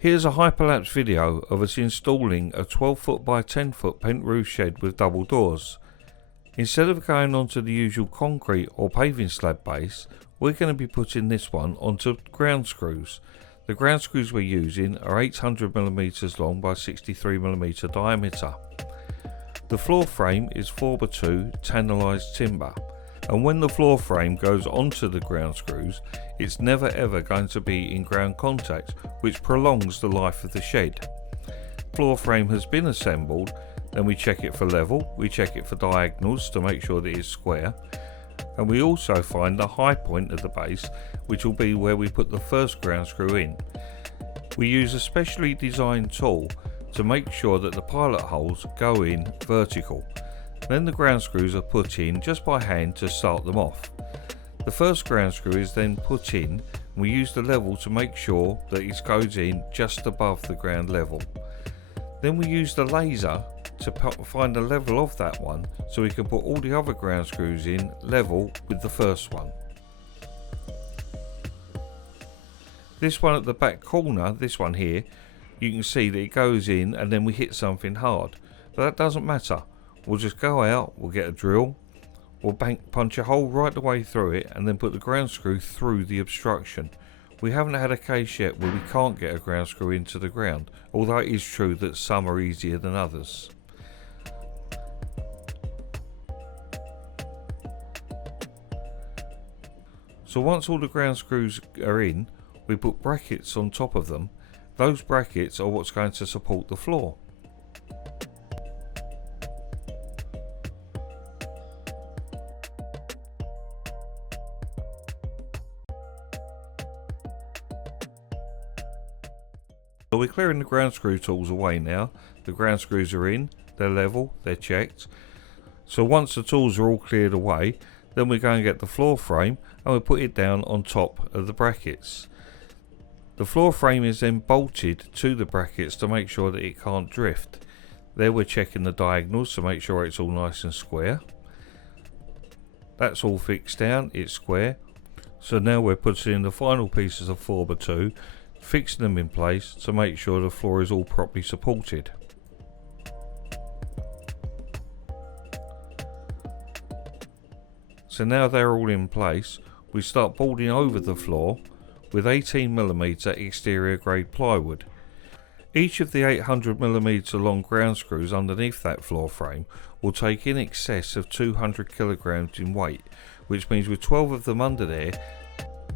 Here's a hyperlapse video of us installing a 12 foot by 10 foot pent roof shed with double doors. Instead of going onto the usual concrete or paving slab base, we're going to be putting this one onto ground screws. The ground screws we're using are 800mm long by 63mm diameter. The floor frame is 4x2 tannalized timber, and when the floor frame goes onto the ground screws, it's never ever going to be in ground contact, which prolongs the life of the shed. Floor frame has been assembled, then we check it for level, we check it for diagonals to make sure that it's square, and we also find the high point of the base, which will be where we put the first ground screw in. We use a specially designed tool to make sure that the pilot holes go in vertical. Then the ground screws are put in just by hand to start them off. The first ground screw is then put in, and we use the level to make sure that it goes in just above the ground level. Then we use the laser to find the level of that one, so we can put all the other ground screws in level with the first one. This one at the back corner, this one here, you can see that it goes in and then we hit something hard, but that doesn't matter. We'll just go out, we'll get a drill, we'll punch a hole right the way through it and then put the ground screw through the obstruction. We haven't had a case yet where we can't get a ground screw into the ground, although it is true that some are easier than others. So once all the ground screws are in, we put brackets on top of them. Those brackets are what's going to support the floor. So we're clearing the ground screw tools away now. The ground screws are in, they're level, they're checked. So once the tools are all cleared away, then we go and get the floor frame and we put it down on top of the brackets. The floor frame is then bolted to the brackets to make sure that it can't drift. There we're checking the diagonals to make sure it's all nice and square. That's all fixed down, it's square. So now we're putting in the final pieces of 4x2, fixing them in place to make sure the floor is all properly supported. So now they're all in place, we start boarding over the floor with 18mm exterior grade plywood. Each of the 800mm long ground screws underneath that floor frame will take in excess of 200 kilograms in weight, which means with 12 of them under there,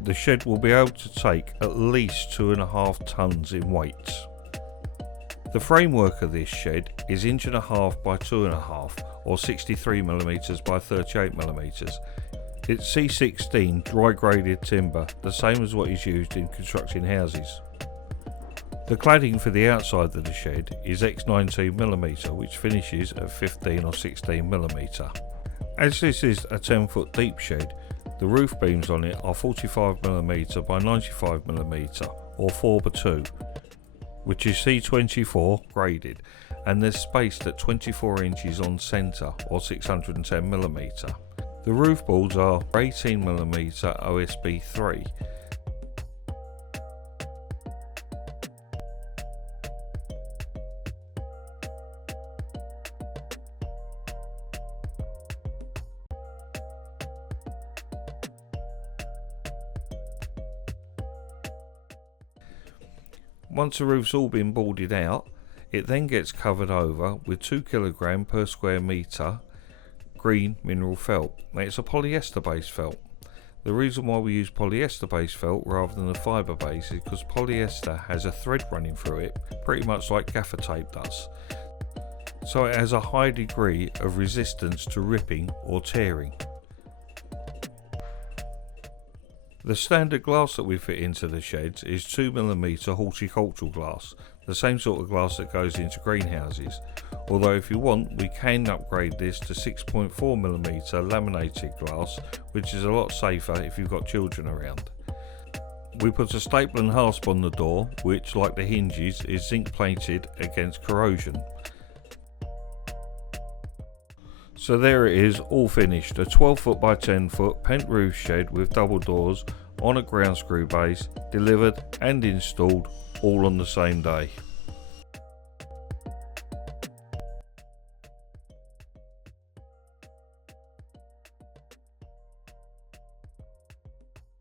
the shed will be able to take at least 2.5 tons in weight. The framework of this shed is 1.5 by 2.5 or 63mm by 38mm. It's C16 dry graded timber, the same as what is used in constructing houses. The cladding for the outside of the shed is X19mm, which finishes at 15 or 16mm. As this is a 10 foot deep shed, the roof beams on it are 45mm by 95mm or 4x2, which is C24 graded, and they're spaced at 24 inches on centre or 610mm. The roof boards are 18mm OSB 3. Once the roof's all been boarded out, it then gets covered over with 2 kg per square metre green mineral felt. Now it's a polyester based felt. The reason why we use polyester based felt rather than a fibre base is because polyester has a thread running through it, pretty much like gaffer tape does. So it has a high degree of resistance to ripping or tearing. The standard glass that we fit into the sheds is 2mm horticultural glass, the same sort of glass that goes into greenhouses, although if you want we can upgrade this to 6.4mm laminated glass, which is a lot safer if you've got children around. We put a staple and hasp on the door, which like the hinges is zinc plated against corrosion. So there it is, all finished, a 12 foot by 10 foot pent roof shed with double doors on a ground screw base, delivered and installed all on the same day.